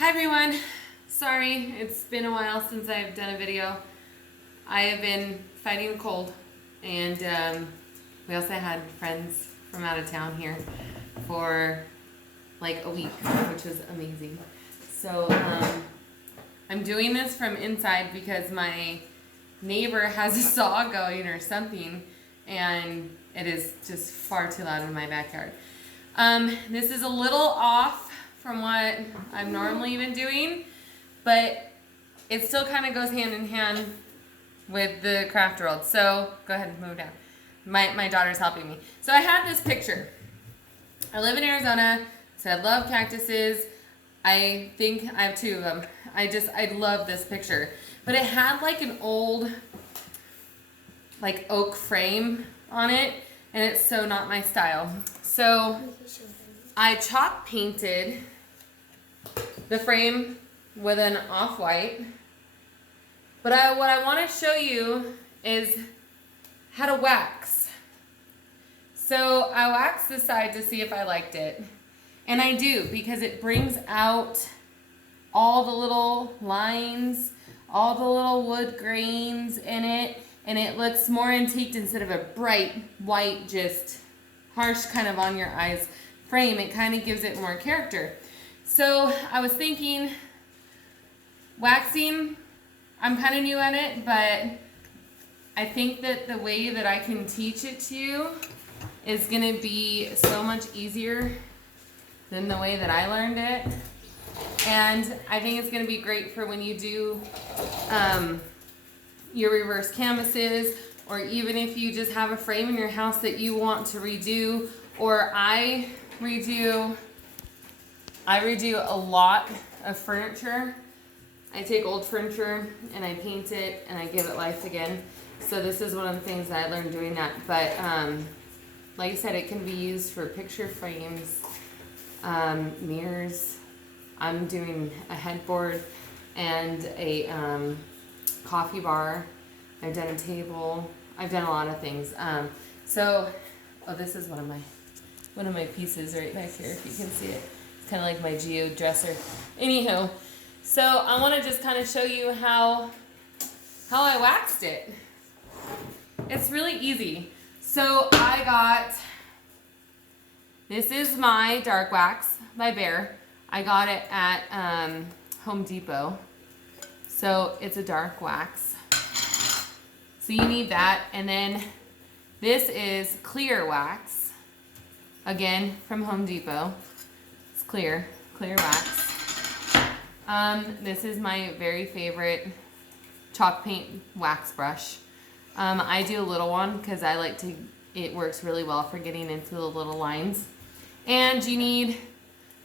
Hi everyone. Sorry, it's been a while since I've done a video. I have been fighting a cold, and we also had friends from out of town here for like a week, which was amazing. So I'm doing this from inside because my neighbor has a saw going or something, and it is just far too loud in my backyard. This is a little off from what I've normally been doing, but it still kind of goes hand in hand with the craft world. So go ahead and move down. My daughter's helping me. So I had this picture. I live in Arizona, so I love cactuses. I think I have two of them. I love this picture. But it had like an old like oak frame on it, and it's so not my style. So I chalk painted the frame with an off-white. But what I want to show you is how to wax. So I waxed this side to see if I liked it. And I do, because it brings out all the little lines, all the little wood grains in it, and it looks more antique instead of a bright white, just harsh kind of on your eyes frame. It kind of gives it more character. So I was thinking, waxing, I'm kind of new at it, but I think that the way that I can teach it to you is going to be so much easier than the way that I learned it. And I think it's going to be great for when you do your reverse canvases, or even if you just have a frame in your house that you want to redo, or I redo a lot of furniture. I take old furniture and I paint it and I give it life again. So this is one of the things that I learned doing that. But like I said, it can be used for picture frames, mirrors. I'm doing a headboard and a coffee bar. I've done a table. I've done a lot of things. This is one of my pieces right back here, if you can see it. It's kind of like my geo dresser. Anyhow, so I want to just kind of show you how I waxed it. It's really easy. So this is my dark wax by Behr. I got it at Home Depot. So it's a dark wax. So you need that. And then this is clear wax. Again, from Home Depot. It's clear wax. This is my very favorite chalk paint wax brush. I do a little one because it works really well for getting into the little lines. And you need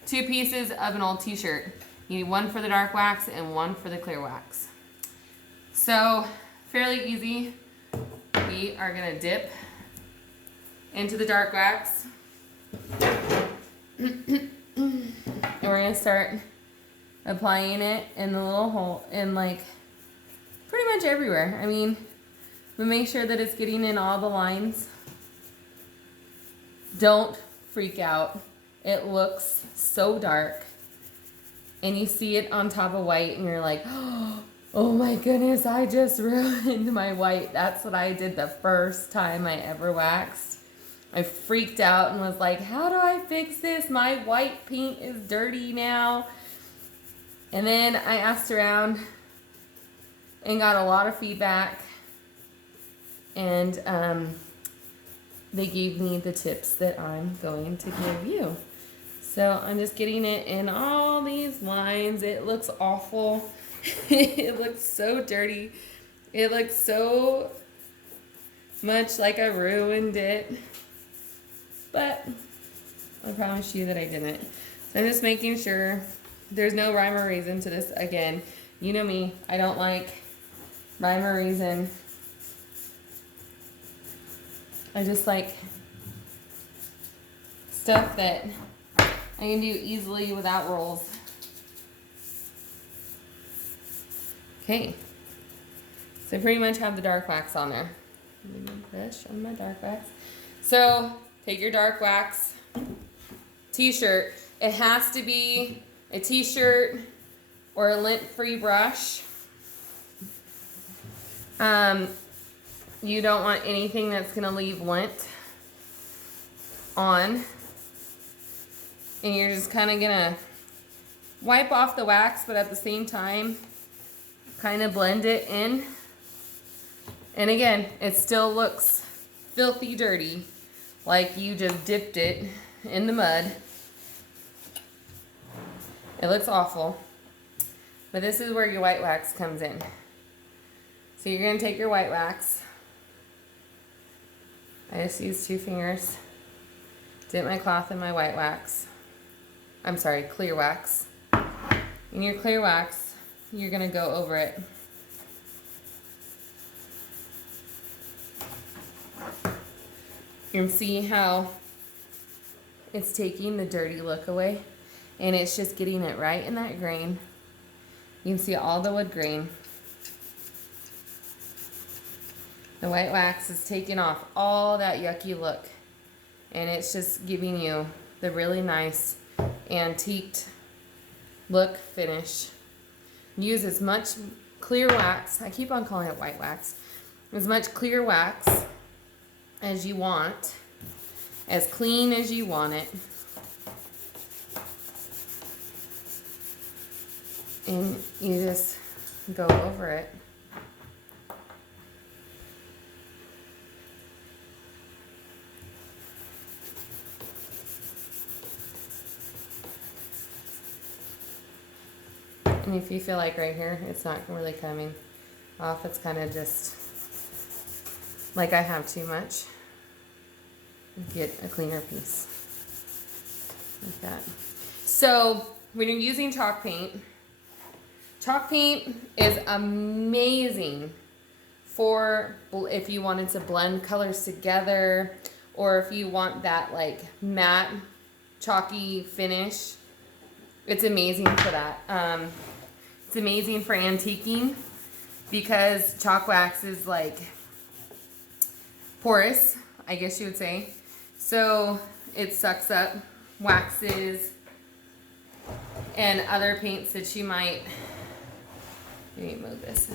2 pieces of an old t-shirt. You need one for the dark wax and one for the clear wax. So, fairly easy. We are gonna dip into the dark wax. And we're gonna start applying it in the little hole, in like pretty much everywhere. I mean, we make sure that it's getting in all the lines. Don't freak out. It looks so dark, and you see it on top of white, and you're like, oh my goodness, I just ruined my white. That's what I did the first time I ever waxed. I freaked out and was like, how do I fix this? My white paint is dirty now. And then I asked around and got a lot of feedback, and they gave me the tips that I'm going to give you. So I'm just getting it in all these lines. It looks awful. It looks so dirty. It looks so much like I ruined it. But I promise you that I didn't. So I'm just making sure there's no rhyme or reason to this. Again, you know me. I don't like rhyme or reason. I just like stuff that I can do easily without rules. Okay. So I pretty much have the dark wax on there. I'm gonna brush on my dark wax. So take your dark wax t-shirt. It has to be a t-shirt or a lint-free brush. You don't want anything that's gonna leave lint on. And you're just kind of gonna wipe off the wax, but at the same time, kind of blend it in. And again, it still looks filthy dirty, like you just dipped it in the mud. It looks awful. But this is where your white wax comes in. So you're gonna take your white wax. I just use 2 fingers. Dip my cloth in my white wax. I'm sorry, clear wax. In your clear wax, you're gonna go over it. You can see how it's taking the dirty look away, and it's just getting it right in that grain. You can see all the wood grain. The white wax is taking off all that yucky look, and it's just giving you the really nice antiqued look finish. Use as much clear wax, I keep on calling it white wax, as much clear wax as you want, as clean as you want it. And you just go over it. And if you feel like right here, it's not really coming off, it's kind of just like I have too much, get a cleaner piece like that. So when you're using chalk paint is amazing for if you wanted to blend colors together, or if you want that like matte chalky finish. It's amazing for that. It's amazing for antiquing because chalk wax is like porous, I guess you would say. So it sucks up waxes and other paints that you might, let me move this.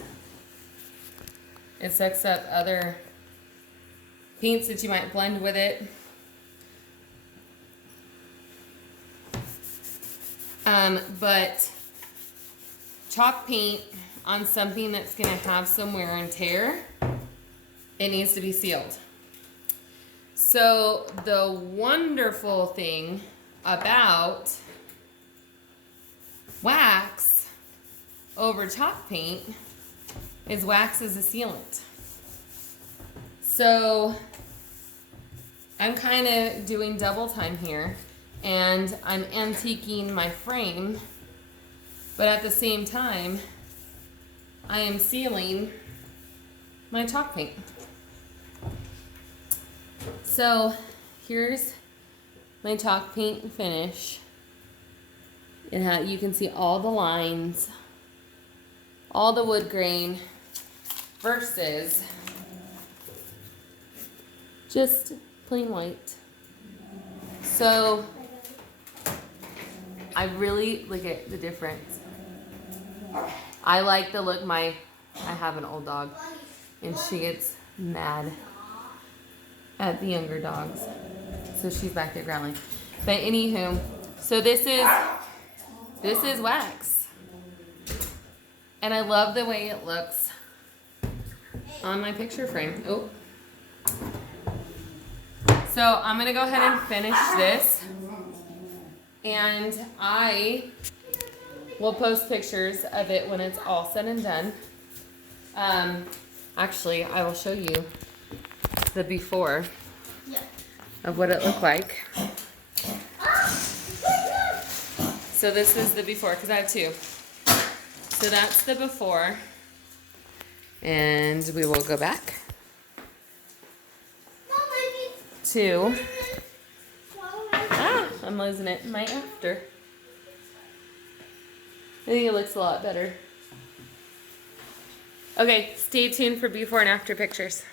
It sucks up other paints that you might blend with it. But chalk paint on something that's going to have some wear and tear, it needs to be sealed. So the wonderful thing about wax over chalk paint is wax is a sealant. So I'm kind of doing double time here, and I'm antiquing my frame, but at the same time I am sealing my chalk paint. So here's my chalk paint finish. You can see all the lines, all the wood grain, versus just plain white. So I really look at the difference. I like the look. I have an old dog, and she gets mad at the younger dogs. So she's back there growling. But anywho, so this is wax. And I love the way it looks on my picture frame. Oh. So I'm gonna go ahead and finish this. And I will post pictures of it when it's all said and done. Actually, I will show you the before of what it looked like. So this is the before, because I have two. So that's the before. And we will go back to, I'm losing it, my after. I think it looks a lot better. Okay, stay tuned for before and after pictures.